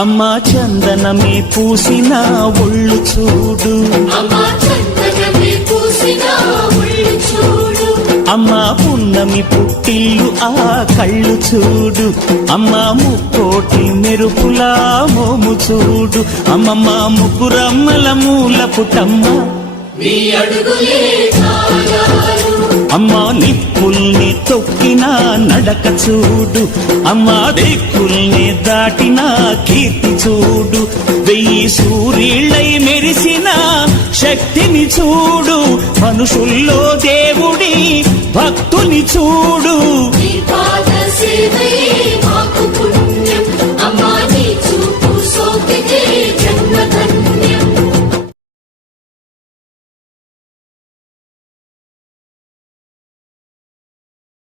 అమ్మా చందనమే పూసిన ఒళ్ళు చూడు, అమ్మా పున్నమి పుట్టిల్లు ఆ కళ్ళు చూడు, అమ్మా ముక్కోటి మెరుపులా మోము చూడు, అమ్మమ్మ ముగ్గురమ్మల మూల పుటమ్మ అమ్మా నిప్పుల్ని తొక్కిన నడక చూడు, అమ్మా దిక్కుల్ని దాటిన కీర్తి చూడు, 1000 సూర్యుళ్ళై మెరిసిన శక్తిని చూడు, మనుషుల్లో దేవుడి భక్తుని చూడు.